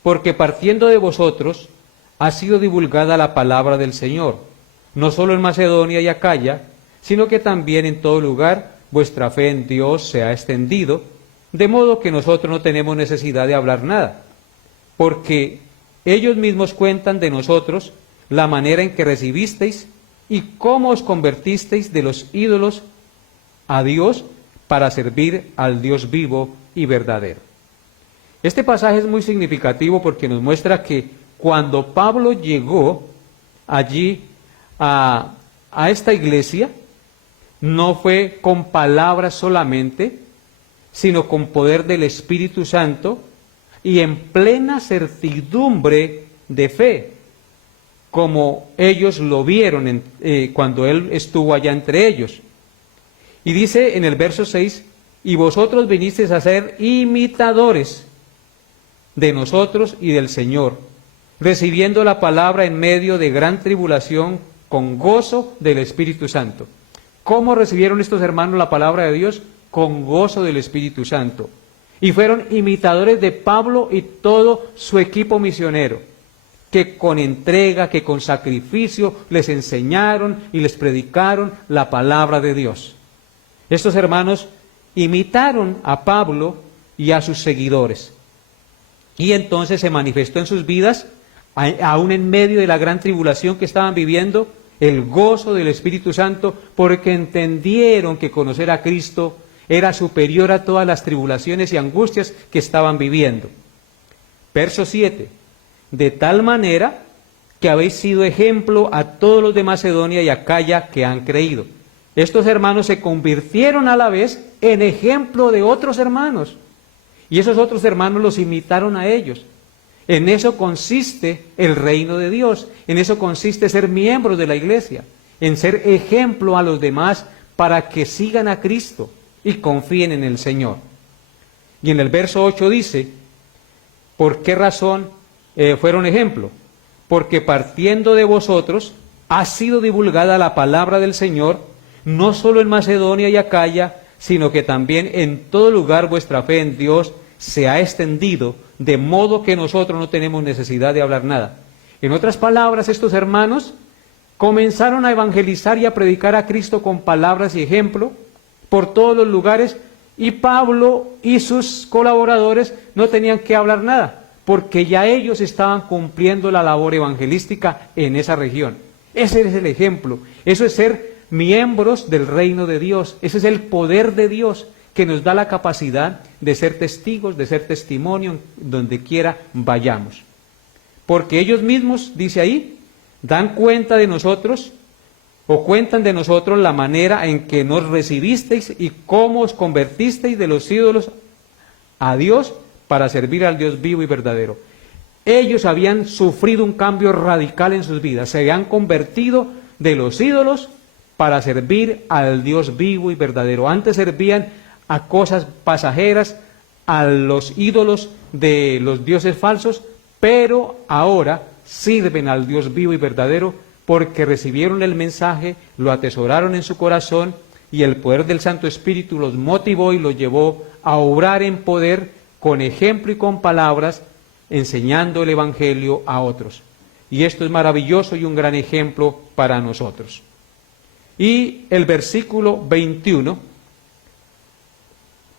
porque partiendo de vosotros ha sido divulgada la palabra del Señor, no solo en Macedonia y Acaya, sino que también en todo lugar vuestra fe en Dios se ha extendido, de modo que nosotros no tenemos necesidad de hablar nada, porque ellos mismos cuentan de nosotros la manera en que recibisteis y cómo os convertisteis de los ídolos a Dios para servir al Dios vivo y verdadero. Este pasaje es muy significativo porque nos muestra que cuando Pablo llegó allí a esta iglesia, no fue con palabras solamente, sino con poder del Espíritu Santo y en plena certidumbre de fe, como ellos lo vieron cuando él estuvo allá entre ellos. Y dice en el verso 6, y vosotros vinisteis a ser imitadores de nosotros y del Señor, recibiendo la palabra en medio de gran tribulación con gozo del Espíritu Santo. ¿Cómo recibieron estos hermanos la palabra de Dios? Con gozo del Espíritu Santo. Y fueron imitadores de Pablo y todo su equipo misionero, que con entrega, que con sacrificio les enseñaron y les predicaron la palabra de Dios. Estos hermanos imitaron a Pablo y a sus seguidores. Y entonces se manifestó en sus vidas, aún en medio de la gran tribulación que estaban viviendo, el gozo del Espíritu Santo, porque entendieron que conocer a Cristo era superior a todas las tribulaciones y angustias que estaban viviendo. Verso 7. De tal manera que habéis sido ejemplo a todos los de Macedonia y Acaya que han creído. Estos hermanos se convirtieron a la vez en ejemplo de otros hermanos. Y esos otros hermanos los imitaron a ellos. En eso consiste el reino de Dios. En eso consiste ser miembros de la iglesia. En ser ejemplo a los demás para que sigan a Cristo y confíen en el Señor. Y en el verso 8 dice, ¿por qué razón fueron ejemplo? Porque partiendo de vosotros ha sido divulgada la palabra del Señor, no solo en Macedonia y Acaya, sino que también en todo lugar vuestra fe en Dios se ha extendido, de modo que nosotros no tenemos necesidad de hablar nada. En otras palabras, estos hermanos comenzaron a evangelizar y a predicar a Cristo con palabras y ejemplo por todos los lugares, y Pablo y sus colaboradores no tenían que hablar nada, porque ya ellos estaban cumpliendo la labor evangelística en esa región. Ese es el ejemplo, eso es ser miembros del reino de Dios, ese es el poder de Dios que nos da la capacidad de ser testigos, de ser testimonio donde quiera vayamos. Porque ellos mismos, dice ahí, dan cuenta de nosotros o cuentan de nosotros la manera en que nos recibisteis y cómo os convertisteis de los ídolos a Dios para servir al Dios vivo y verdadero. Ellos habían sufrido un cambio radical en sus vidas, se habían convertido de los ídolos para servir al Dios vivo y verdadero. Antes servían a cosas pasajeras, a los ídolos de los dioses falsos, pero ahora sirven al Dios vivo y verdadero porque recibieron el mensaje, lo atesoraron en su corazón y el poder del Santo Espíritu los motivó y los llevó a obrar en poder con ejemplo y con palabras, enseñando el Evangelio a otros. Y esto es maravilloso y un gran ejemplo para nosotros. Y el versículo 21,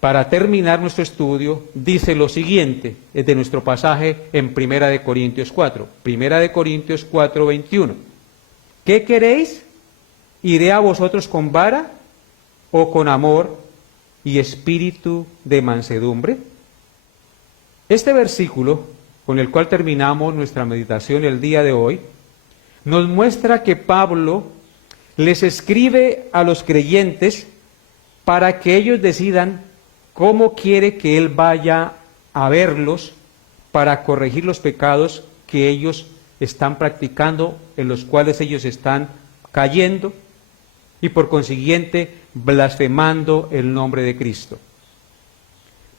para terminar nuestro estudio, dice lo siguiente, es de nuestro pasaje en 1 Corintios 4. 1 Corintios 4, 21. ¿Qué queréis? ¿Iré a vosotros con vara o con amor y espíritu de mansedumbre? Este versículo, con el cual terminamos nuestra meditación el día de hoy, nos muestra que Pablo les escribe a los creyentes para que ellos decidan cómo quiere que él vaya a verlos para corregir los pecados que ellos están practicando, en los cuales ellos están cayendo y por consiguiente blasfemando el nombre de Cristo.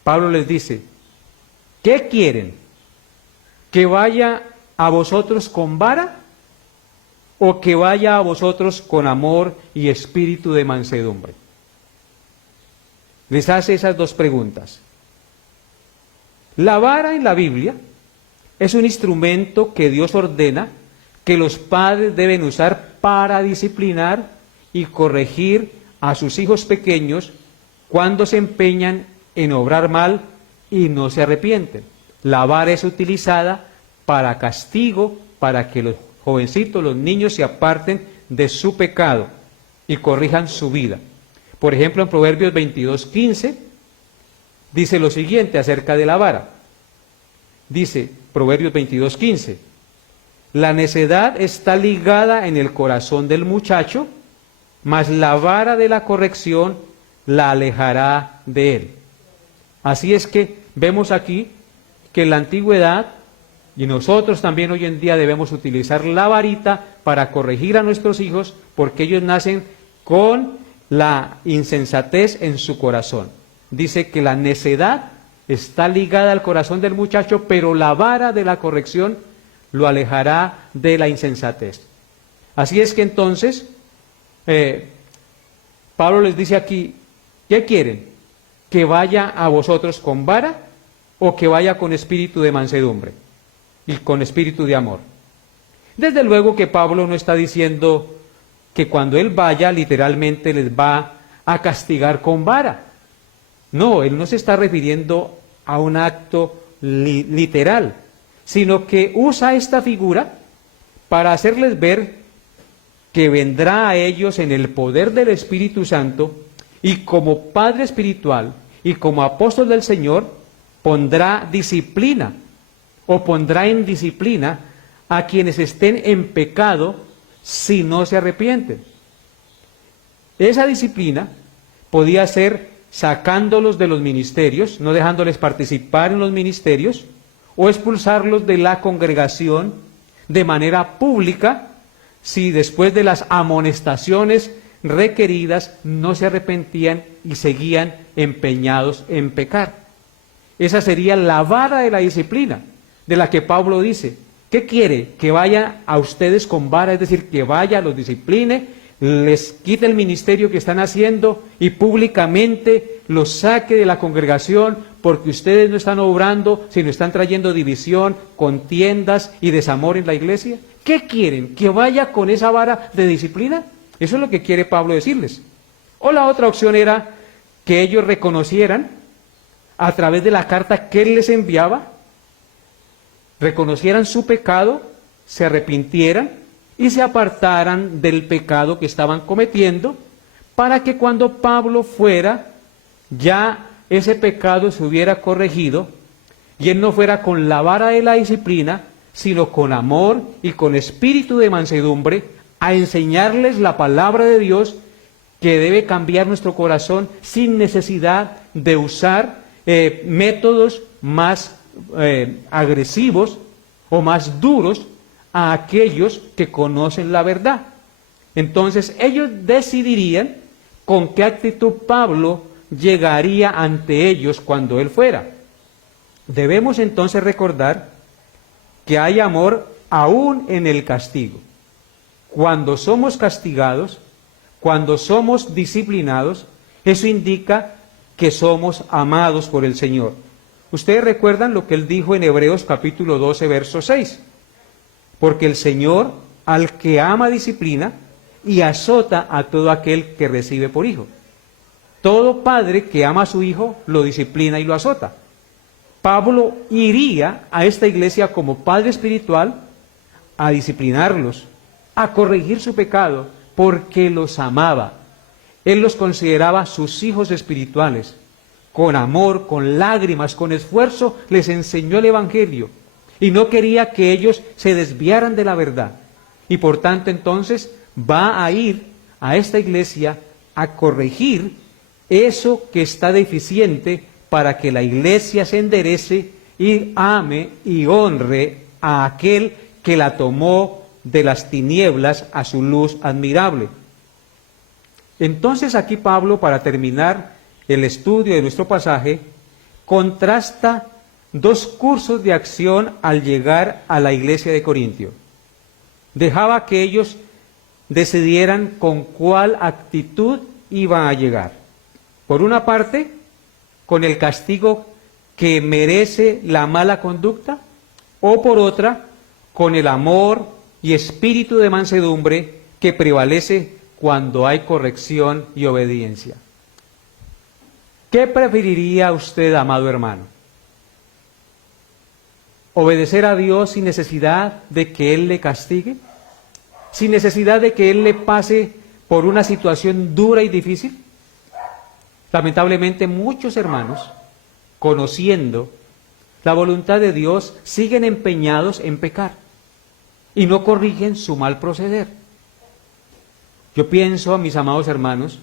Pablo les dice, ¿qué quieren? ¿Que vaya a vosotros con vara o que vaya a vosotros con amor y espíritu de mansedumbre? Les hace esas dos preguntas. La vara en la Biblia es un instrumento que Dios ordena que los padres deben usar para disciplinar y corregir a sus hijos pequeños cuando se empeñan en obrar mal y no se arrepienten. La vara es utilizada para castigo, para que los jovencitos, los niños se aparten de su pecado y corrijan su vida. Por ejemplo, en Proverbios 22:15 dice lo siguiente acerca de la vara. Dice Proverbios 22:15, la necedad está ligada en el corazón del muchacho, mas la vara de la corrección la alejará de él. Así es que vemos aquí que en la antigüedad, y nosotros también hoy en día debemos utilizar la varita para corregir a nuestros hijos, porque ellos nacen con la insensatez en su corazón. Dice que la necedad está ligada al corazón del muchacho, pero la vara de la corrección lo alejará de la insensatez. Así es que entonces, Pablo les dice aquí, ¿qué quieren? ¿Que vaya a vosotros con vara o que vaya con espíritu de mansedumbre y con espíritu de amor? Desde luego que Pablo no está diciendo que cuando él vaya literalmente les va a castigar con vara. No, él no se está refiriendo a un acto literal, sino que usa esta figura para hacerles ver que vendrá a ellos en el poder del Espíritu Santo y como Padre espiritual y como apóstol del Señor pondrá disciplina o pondrá en disciplina a quienes estén en pecado si no se arrepienten. Esa disciplina podía ser sacándolos de los ministerios, no dejándoles participar en los ministerios, o expulsarlos de la congregación de manera pública si después de las amonestaciones requeridas no se arrepentían y seguían empeñados en pecar. Esa sería la vara de la disciplina, de la que Pablo dice, ¿qué quiere? Que vaya a ustedes con vara, es decir, que vaya, los discipline, les quite el ministerio que están haciendo y públicamente los saque de la congregación porque ustedes no están obrando, sino están trayendo división, contiendas y desamor en la iglesia. ¿Qué quieren? ¿Que vaya con esa vara de disciplina? Eso es lo que quiere Pablo decirles. O la otra opción era que ellos reconocieran a través de la carta que él les enviaba, reconocieran su pecado, se arrepintieran y se apartaran del pecado que estaban cometiendo, para que cuando Pablo fuera, ya ese pecado se hubiera corregido y él no fuera con la vara de la disciplina, sino con amor y con espíritu de mansedumbre a enseñarles la palabra de Dios que debe cambiar nuestro corazón sin necesidad de usar métodos más agresivos o más duros a aquellos que conocen la verdad. Entonces ellos decidirían con qué actitud Pablo llegaría ante ellos cuando él fuera. Debemos entonces recordar que hay amor aún en el castigo. Cuando somos castigados, cuando somos disciplinados, eso indica que somos amados por el Señor. Ustedes recuerdan lo que él dijo en Hebreos capítulo 12, verso 6. Porque el Señor al que ama disciplina y azota a todo aquel que recibe por hijo. Todo padre que ama a su hijo lo disciplina y lo azota. Pablo iría a esta iglesia como padre espiritual a disciplinarlos, a corregir su pecado, porque los amaba. Él los consideraba sus hijos espirituales. Con amor, con lágrimas, con esfuerzo, les enseñó el Evangelio. Y no quería que ellos se desviaran de la verdad. Y por tanto entonces va a ir a esta iglesia a corregir eso que está deficiente para que la iglesia se enderece y ame y honre a aquel que la tomó de las tinieblas a su luz admirable. Entonces aquí Pablo, para terminar el estudio de nuestro pasaje, contrasta dos cursos de acción al llegar a la iglesia de Corintio. Dejaba que ellos decidieran con cuál actitud iban a llegar. Por una parte, con el castigo que merece la mala conducta, o por otra, con el amor y espíritu de mansedumbre que prevalece cuando hay corrección y obediencia. ¿Qué preferiría usted, amado hermano? ¿Obedecer a Dios sin necesidad de que Él le castigue? ¿Sin necesidad de que Él le pase por una situación dura y difícil? Lamentablemente muchos hermanos, conociendo la voluntad de Dios, siguen empeñados en pecar y no corrigen su mal proceder. Yo pienso, mis amados hermanos,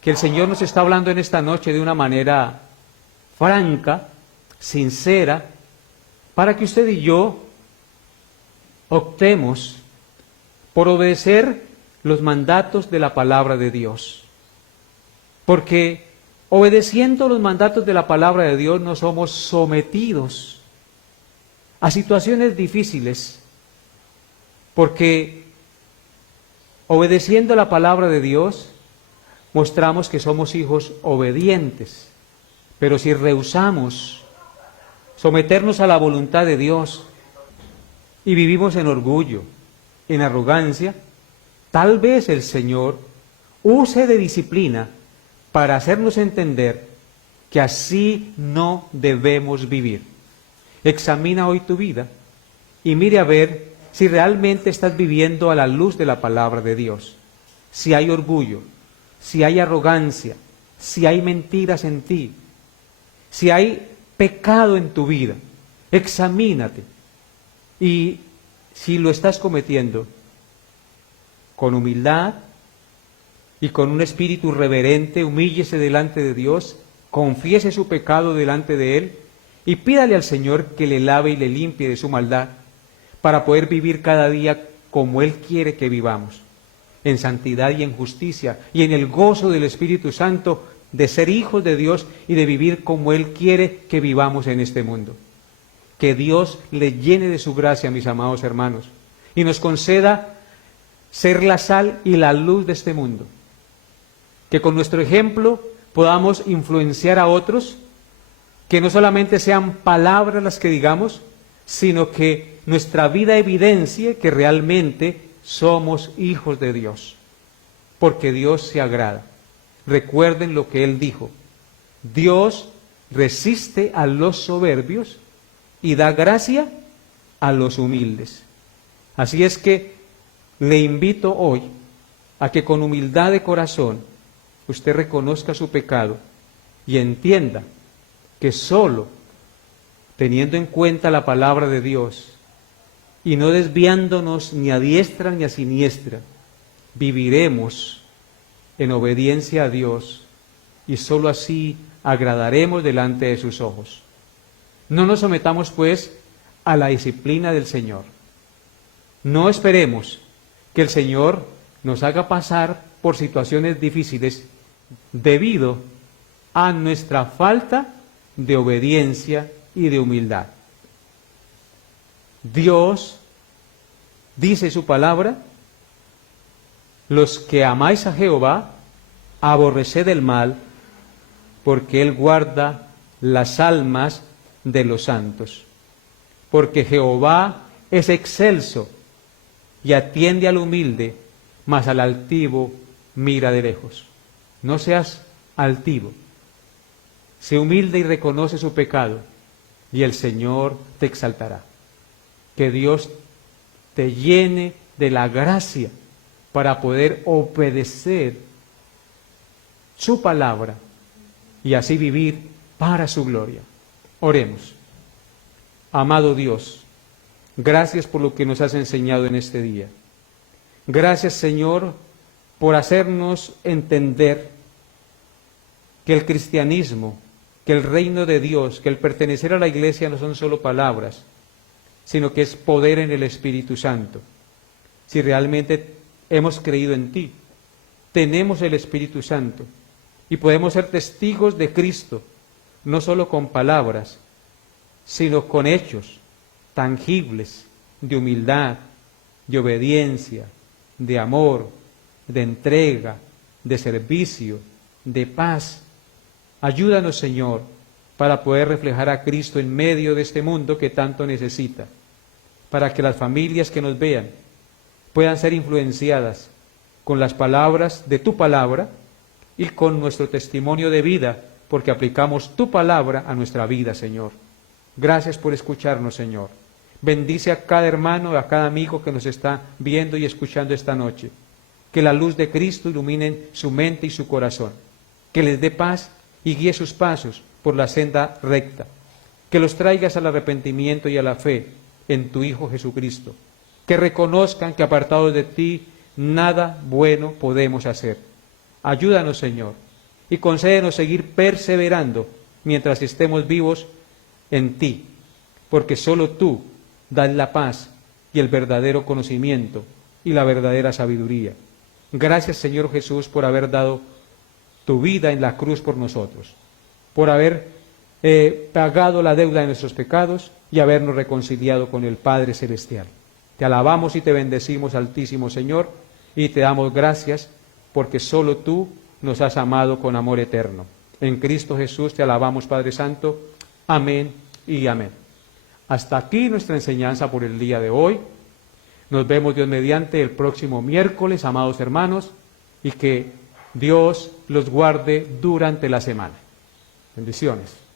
que el Señor nos está hablando en esta noche de una manera franca, sincera, para que usted y yo optemos por obedecer los mandatos de la palabra de Dios. Porque obedeciendo los mandatos de la palabra de Dios no somos sometidos a situaciones difíciles, porque obedeciendo la palabra de Dios mostramos que somos hijos obedientes. Pero si rehusamos someternos a la voluntad de Dios y vivimos en orgullo, en arrogancia, tal vez el Señor use de disciplina para hacernos entender que así no debemos vivir. Examina hoy tu vida y mire a ver si realmente estás viviendo a la luz de la palabra de Dios. Si hay orgullo, si hay arrogancia, si hay mentiras en ti, si hay pecado en tu vida, examínate. Y si lo estás cometiendo, con humildad y con un espíritu reverente, humíllese delante de Dios, confiese su pecado delante de Él y pídale al Señor que le lave y le limpie de su maldad para poder vivir cada día como Él quiere que vivamos, en santidad y en justicia y en el gozo del Espíritu Santo de ser hijos de Dios y de vivir como Él quiere que vivamos en este mundo. Que Dios le llene de su gracia, mis amados hermanos, y nos conceda ser la sal y la luz de este mundo. Que con nuestro ejemplo podamos influenciar a otros, que no solamente sean palabras las que digamos, sino que nuestra vida evidencie que realmente somos hijos de Dios, porque Dios se agrada. Recuerden lo que Él dijo: Dios resiste a los soberbios y da gracia a los humildes. Así es que le invito hoy a que con humildad de corazón usted reconozca su pecado y entienda que solo teniendo en cuenta la palabra de Dios y no desviándonos ni a diestra ni a siniestra viviremos en obediencia a Dios y sólo así agradaremos delante de sus ojos. No nos sometamos, pues, a la disciplina del Señor. No esperemos que el Señor nos haga pasar por situaciones difíciles debido a nuestra falta de obediencia y de humildad. Dios dice su palabra: los que amáis a Jehová, aborreced el mal, porque Él guarda las almas de los santos. Porque Jehová es excelso y atiende al humilde, mas al altivo mira de lejos. No seas altivo. Sé humilde y reconoce su pecado, y el Señor te exaltará. Que Dios te llene de la gracia para poder obedecer su palabra y así vivir para su gloria. Oremos. Amado Dios, gracias por lo que nos has enseñado en este día. Gracias, Señor, por hacernos entender que el cristianismo, que el reino de Dios, que el pertenecer a la iglesia no son solo palabras, sino que es poder en el Espíritu Santo. Si realmente hemos creído en ti, tenemos el Espíritu Santo y podemos ser testigos de Cristo, no solo con palabras, sino con hechos tangibles de humildad, de obediencia, de amor, de entrega, de servicio, de paz. Ayúdanos, Señor, para poder reflejar a Cristo en medio de este mundo que tanto necesita, para que las familias que nos vean puedan ser influenciadas con las palabras de tu palabra y con nuestro testimonio de vida, porque aplicamos tu palabra a nuestra vida, Señor. Gracias por escucharnos, Señor. Bendice a cada hermano, a cada amigo que nos está viendo y escuchando esta noche. Que la luz de Cristo ilumine su mente y su corazón. Que les dé paz y guíe sus pasos por la senda recta. Que los traigas al arrepentimiento y a la fe en tu Hijo Jesucristo. Que reconozcan que apartados de ti nada bueno podemos hacer. Ayúdanos, Señor, y concédenos seguir perseverando mientras estemos vivos en ti, porque solo tú das la paz y el verdadero conocimiento y la verdadera sabiduría. Gracias, Señor Jesús, por haber dado tu vida en la cruz por nosotros, por haber pagado la deuda de nuestros pecados y habernos reconciliado con el Padre Celestial. Te alabamos y te bendecimos, Altísimo Señor, y te damos gracias porque solo tú nos has amado con amor eterno. En Cristo Jesús te alabamos, Padre Santo. Amén y amén. Hasta aquí nuestra enseñanza por el día de hoy. Nos vemos, Dios mediante, el próximo miércoles, amados hermanos, y que Dios los guarde durante la semana. Bendiciones.